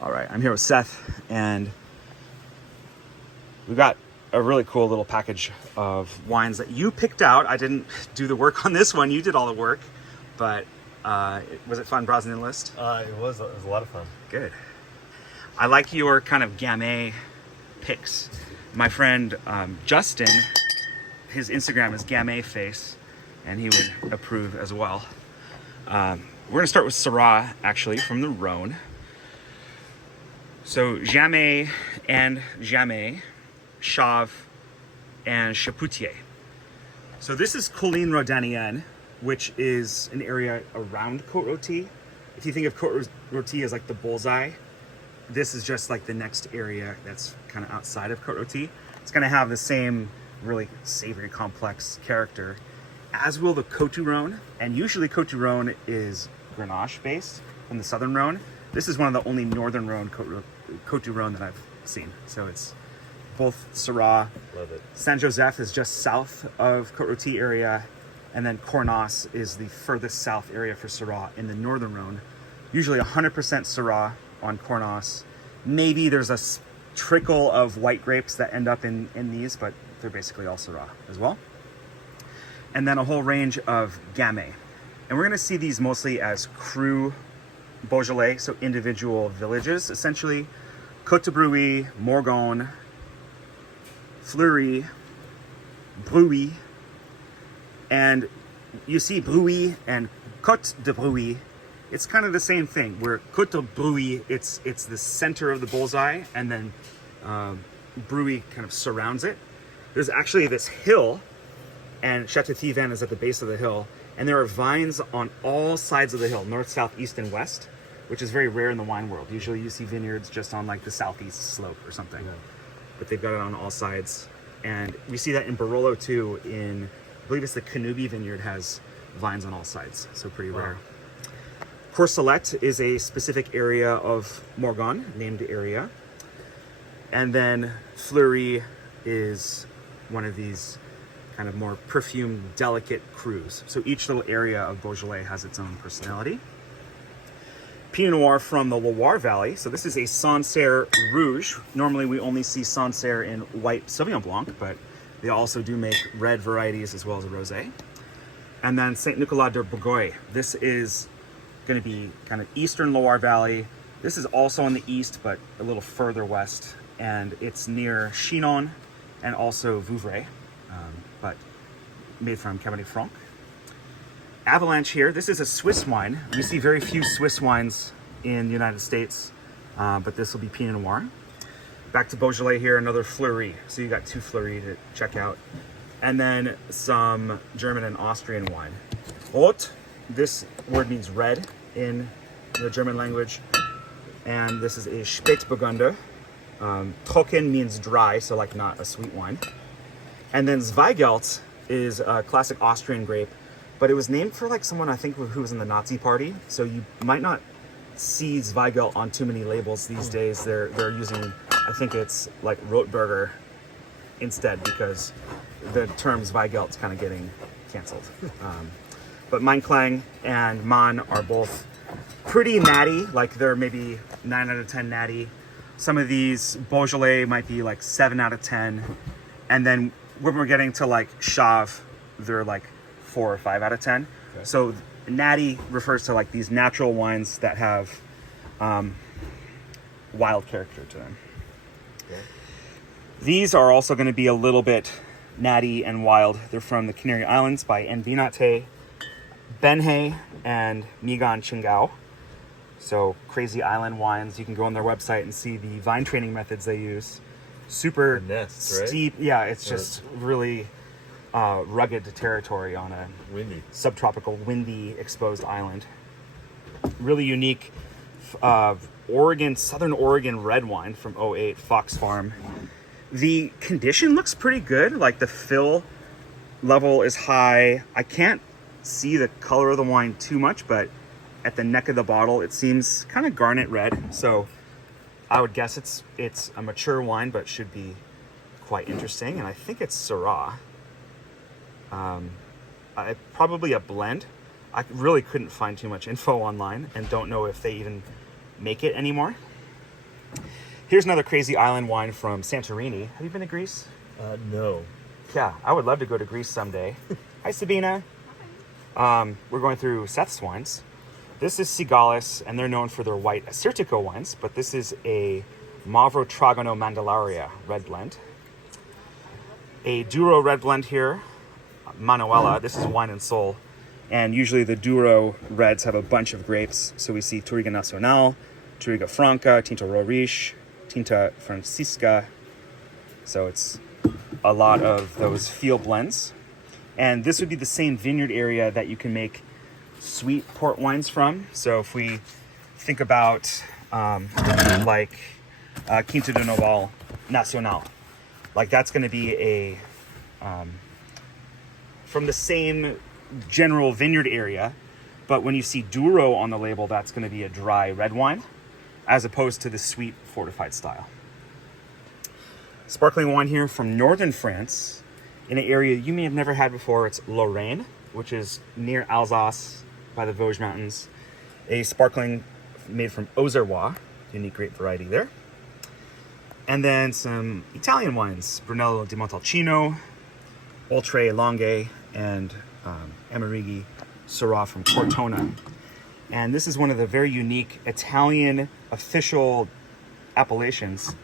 All right, I'm here with Seth, and we got a really cool little package of wines that you picked out. I didn't do the work on this one. You did all the work, but was it fun browsing the list? It was a lot of fun. Good. I like your kind of Gamay picks. My friend Justin, his Instagram is Gamay Face, and he would approve as well. We're gonna start with Syrah, actually, from the Rhône. So Jamet and Jamet, Chave, and Chapoutier. So this is Collines Rhodaniennes, which is an area around Côte Rôtie. If you think of Côte Rôtie as like the bullseye, this is just like the next area that's kind of outside of Côte Rôtie. It's gonna have the same really savory, complex character, as will the Côte du Rhône. And usually Côte du Rhône is Grenache based in the southern Rhône. This is one of the only northern Rhône Côte du Rhône that I've seen. So it's both Syrah. Love it. Saint-Joseph is just south of Côte Rôtie area, and then Cornas is the furthest south area for Syrah in the northern Rhône. Usually 100% Syrah on Cornas. Maybe there's a trickle of white grapes that end up in these, but they're basically all Syrah as well. And then a whole range of Gamay. And we're gonna see these mostly as cru Beaujolais, so individual villages, essentially. Côte de Bruy, Morgon, Fleurie, Bruy, and you see Bruy and Côte de Bruy. It's kind of the same thing. Where Côte de Bruy, it's the center of the bullseye, and then Bruy kind of surrounds it. There's actually this hill, and Chateauthieven is at the base of the hill, and there are vines on all sides of the hill, north, south, east, and west, which is very rare in the wine world. Usually you see vineyards just on like the southeast slope or something, but they've got it on all sides. And we see that in Barolo too. I believe it's the Canubi vineyard has vines on all sides, so pretty rare. Corcelette is a specific area of Morgon, named area. And then Fleurie is one of these kind of more perfumed, delicate crus. So each little area of Beaujolais has its own personality. Pinot Noir from the Loire Valley. So this is a Sancerre Rouge. Normally we only see Sancerre in white Sauvignon Blanc, but they also do make red varieties as well as a rosé. And then Saint-Nicolas-de-Bourgueil. This is going to be kind of eastern Loire Valley. This is also in the east, but a little further west. And it's near Chinon and also Vouvray, but made from Cabernet Franc. Avalanche here. This is a Swiss wine. We see very few Swiss wines in the United States, but this will be Pinot Noir. Back to Beaujolais here, another Fleurie. So you got two Fleurie to check out. And then some German and Austrian wine. Rot, this word means red in the German language. And this is a Spätburgunder. Trocken means dry, so like not a sweet wine. And then Zweigelt is a classic Austrian grape, but it was named for like someone I think who was in the Nazi party. So you might not see Zweigelt on too many labels these days. They're using, I think it's like Rotburger instead, because the term Zweigelt is kind of getting canceled. But Mein Klang and Man are both pretty natty, like they're maybe 9 out of 10 natty. Some of these Beaujolais might be like 7 out of 10. And then when we're getting to like Chave, they're like 4 or 5 out of 10. Okay. So natty refers to like these natural wines that have wild character to them. Okay. These are also going to be a little bit natty and wild. They're from the Canary Islands by Envinate, Benhay, and Migan Chingao. So crazy island wines. You can go on their website and see the vine training methods they use. Super steep. Right? Yeah, it's just really rugged territory on a subtropical, windy, exposed island. Really unique Southern Oregon red wine from 08, Fox Farm. The condition looks pretty good. Like the fill level is high. I can't see the color of the wine too much, but at the neck of the bottle, it seems kind of garnet red. So I would guess it's a mature wine, but should be quite interesting. And I think it's Syrah. Probably a blend. I really couldn't find too much info online and don't know if they even make it anymore. Here's another crazy island wine from Santorini. Have you been to Greece? No. Yeah, I would love to go to Greece someday. Hi, Sabina. We're going through Seth's wines. This is Sigalis, and they're known for their white Assyrtiko wines, but this is a Mavro Tragano Mandallaria red blend. A Douro red blend here, Manuela. This is Wine and Soul. And usually the Douro reds have a bunch of grapes. So we see Touriga Nacional, Touriga Franca, Tinto Roriche, Tinta Francisca. So it's a lot of those field blends. And this would be the same vineyard area that you can make sweet port wines from. So if we think about like Quinta de Noval Nacional, like that's going to be a from the same general vineyard area, but when you see Douro on the label, that's going to be a dry red wine as opposed to the sweet fortified style. Sparkling wine here from northern France in an area you may have never had before. It's Lorraine, which is near Alsace by the Vosges Mountains. A sparkling made from Auxerrois, unique grape variety there. And then some Italian wines, Brunello di Montalcino, Oltre Langhe, and Amerighi Syrah from Cortona. And this is one of the very unique Italian official appellations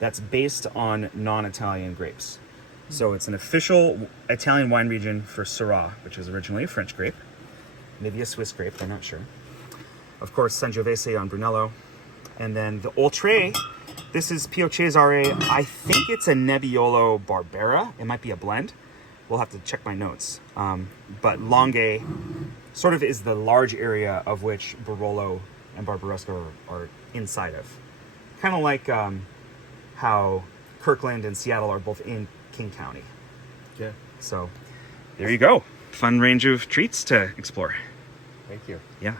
that's based on non-Italian grapes. So it's an official Italian wine region for Syrah, which was originally a French grape, maybe a Swiss grape, I'm not sure. Of course, Sangiovese on Brunello. And then the Oltre, this is Pio Cesare. I think it's a Nebbiolo Barbera. It might be a blend. We'll have to check my notes. But Langhe sort of is the large area of which Barolo and Barbaresco are inside of. Kind of like how Kirkland and Seattle are both in King County. Yeah. So there you go. Fun range of treats to explore. Thank you. Yeah.